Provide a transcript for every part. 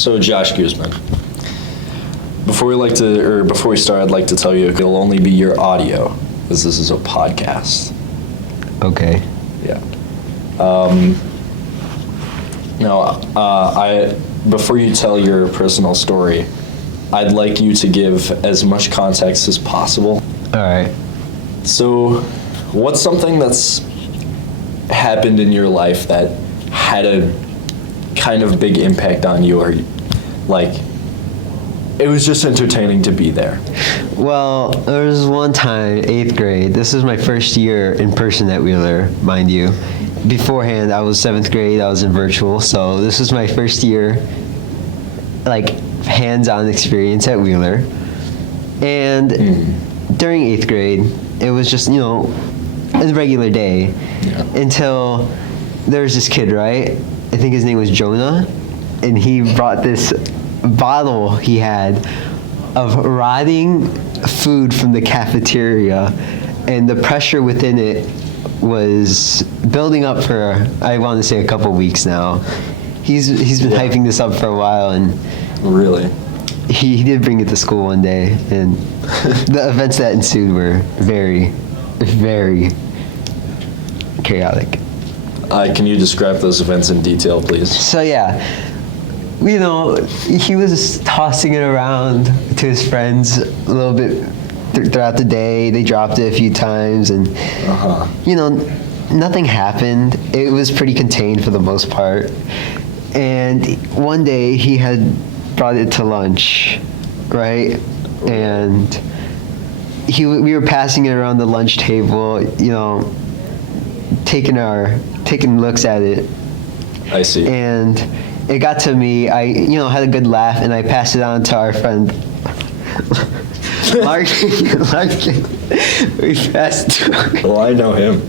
So Josh Guzman. Before we start, I'd like to tell you it'll only be your audio, because this is a podcast. Okay. Yeah. Before you tell your personal story, I'd like you to give as much context as possible. All right. So, what's something that's happened in your life that had a kind of big impact on you, or like it was just entertaining to be there? Well, there was one time, 8th grade. This is my first year in person at Wheeler, mind you. Beforehand, I was 7th grade. I was in virtual, so this was my first year, like, hands-on experience at Wheeler. And during 8th grade, it was just, a regular day until there was this kid, right? I think his name was Jonah, and he brought this bottle he had of rotting food from the cafeteria, and the pressure within it was building up for, I want to say, a couple weeks now. He's been hyping this up for a while, and really, he did bring it to school one day, and the events that ensued were very, very chaotic. Can you describe those events in detail, please? So yeah, he was tossing it around to his friends a little bit throughout the day. They dropped it a few times, and nothing happened. It was pretty contained for the most part. And one day he had brought it to lunch, right? And we were passing it around the lunch table, taking looks at it. I see. And it got to me. I, had a good laugh, and I passed it on to our friend Larkin. Well, I know him.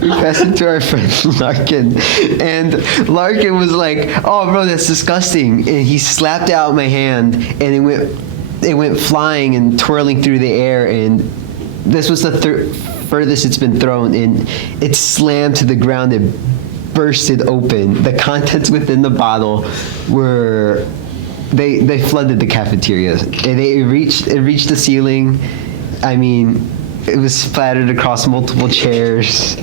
We passed it to our friend Larkin, and Larkin was like, "Oh, bro, that's disgusting!" And he slapped out my hand, and it went flying and twirling through the air. And this was the furthest it's been thrown, and it slammed to the ground. It bursted open. The contents within the bottle were they flooded the cafeteria. It reached the ceiling. I mean, it was splattered across multiple chairs.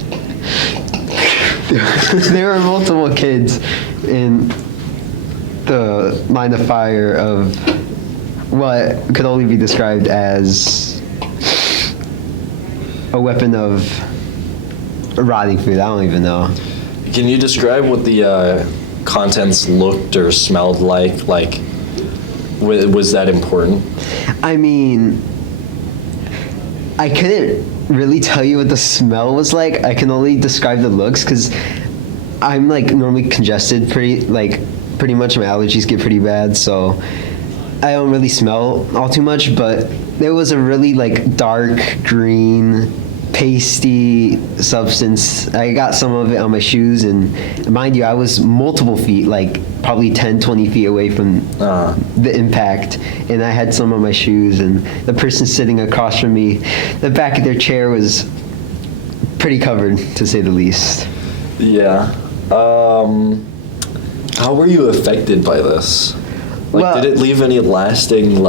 There were multiple kids in the line of fire of what could only be described as a weapon of rotting food. I don't even know. Can you describe what the contents looked or smelled like? Like, was that important? I mean, I couldn't really tell you what the smell was like. I can only describe the looks, because I'm normally congested pretty much. My allergies get pretty bad, so I don't really smell all too much. But there was a really dark green pasty substance. I got some of it on my shoes, and mind you, I was multiple feet, probably 10-20 feet away from the impact, and I had some on my shoes. And the person sitting across from me, the back of their chair was pretty covered, to say the least. Yeah. How were you affected by this? Did it leave any lasting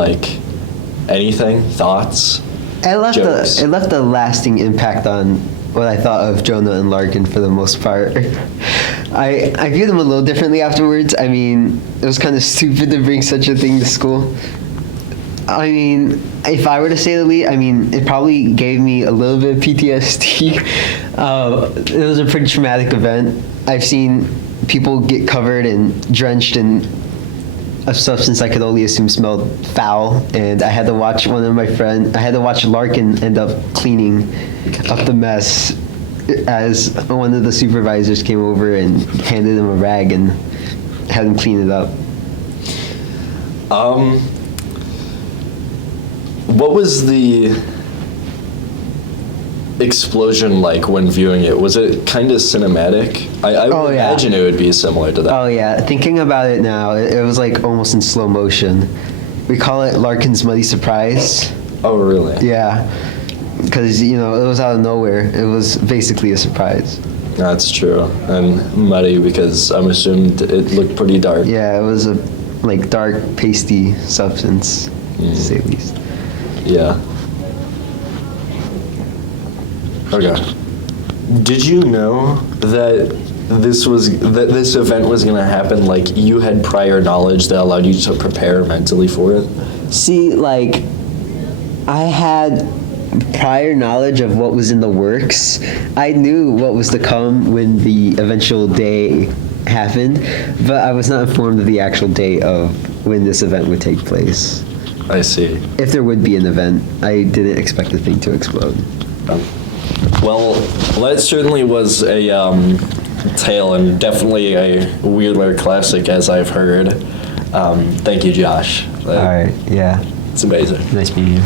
anything, thoughts? It left a lasting impact on what I thought of Jonah and Larkin for the most part. I viewed them a little differently afterwards. I mean, it was kind of stupid to bring such a thing to school. I mean, if I were to say the least, it probably gave me a little bit of PTSD. It was a pretty traumatic event. I've seen people get covered and drenched in a substance I could only assume smelled foul, and I had to watch Larkin end up cleaning up the mess as one of the supervisors came over and handed him a rag and had him clean it up. What was the explosion like when viewing it? Was it kind of cinematic? I would imagine it would be similar to that. Oh yeah, thinking about it now, it was almost in slow motion. We call it Larkin's Muddy Surprise. Oh really? Yeah, because it was out of nowhere. It was basically a surprise. That's true, and muddy because I'm assumed it looked pretty dark. Yeah, it was a like dark, pasty substance, to say the least. Yeah. Okay. Did you know that this event was gonna happen? Like, you had prior knowledge that allowed you to prepare mentally for it? See, like, I had prior knowledge of what was in the works. I knew what was to come when the eventual day happened, but I was not informed of the actual date of when this event would take place. I see. If there would be an event, I didn't expect the thing to explode. Well, that certainly was a tale, and definitely a Wheeler classic, as I've heard. Thank you, Josh. All right, yeah. It's amazing. Nice meeting you.